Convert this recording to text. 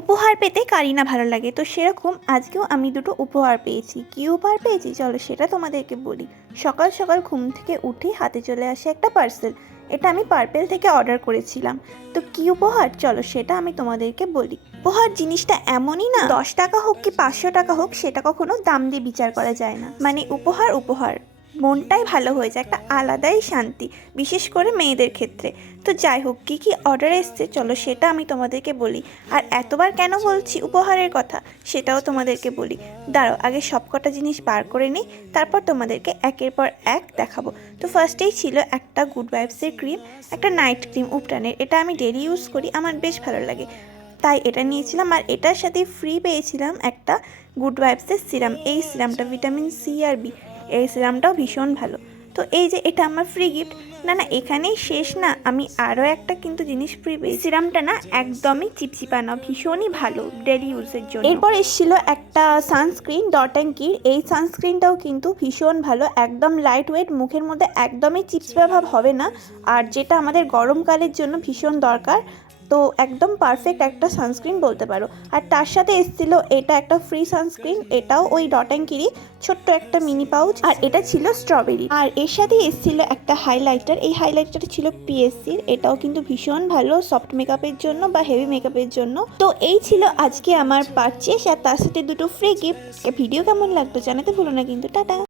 উপহার পেতে কারই না ভালো লাগে, তো সেরকম আজকেও আমি দুটো উপহার পেয়েছি। কী উপহার পেয়েছি চলো সেটা তোমাদেরকে বলি। সকাল সকাল ঘুম থেকে উঠে হাতে চলে আসে একটা পার্সেল। এটা আমি পার্পেল থেকে অর্ডার করেছিলাম। তো কী উপহার চলো সেটা আমি তোমাদেরকে বলি। উপহার জিনিসটা এমনই না, 10 টাকা হোক কি 500 টাকা হোক, সেটা কখনো দাম দিয়ে বিচার করা যায় না। মানে উপহার উপহার, মনটাই ভালো হয়ে যায়, একটা আলাদাই শান্তি, বিশেষ করে মেয়েদের ক্ষেত্রে। তো যাই হোক, কী কী অর্ডার এসছে চলো সেটা আমি তোমাদেরকে বলি। আর এতবার কেন বলছি উপহারের কথা সেটাও তোমাদেরকে বলি। দাঁড়াও, আগে সব কটা জিনিস বার করে নিই, তারপর তোমাদেরকে একের পর এক দেখাবো। তো ফার্স্টেই ছিল একটা গুড ভাইবসের ক্রিম, একটা নাইট ক্রিম উপটানের। এটা আমি ডেলি ইউজ করি, আমার বেশ ভালো লাগে, তাই এটা নিয়েছিলাম। আর এটার সাথে ফ্রি পেয়েছিলাম একটা গুড ভাইবসের সিরাম। এই সিরামটা ভিটামিন সি আর বি, এই সিরামটাও ভীষণ ভালো। তো এই যে এটা আমার ফ্রি গিফট। না না, এখানেই শেষ না, আমি আরও একটা কিন্তু জিনিস ফ্রি পেয়েছি। সিরামটা না একদমই চিপচিপা না, ভীষণই ভালো ডেলি ইউজের জন্য। এরপর এসেছিল একটা সানস্ক্রিন ডট অ্যান্ড কির। এই সানস্ক্রিনটাও কিন্তু ভীষণ ভালো, একদম লাইট ওয়েট, মুখের মধ্যে একদমই চিপচিপা ভাব হবে না, আর যেটা আমাদের গরমকালের জন্য ভীষণ দরকার। তো একদম পারফেক্ট একটা সানস্ক্রিন বলতে পারো। আর তার সাথে এসেছিল এটা একটা ফ্রি সানস্ক্রিন, এটাও ওই ডট অ্যান্ড কিরই, ছোট্ট একটা মিনি পাউচ, আর এটা ছিল স্ট্রবেরি। আর এর সাথে এসেছিল একটা হাইলাইটার। এই হাইলাইটারটা ছিল পিএসসির, এটাও কিন্তু ভীষণ ভালো সফট মেকআপের জন্য বা হেভি মেকআপের জন্য। তো এই ছিল আজকে আমার পারচেস, আর তার সাথে দুটো ফ্রি গিফট। ভিডিও কেমন লাগতো জানাতে ভুলো না কিন্তু। টাটা।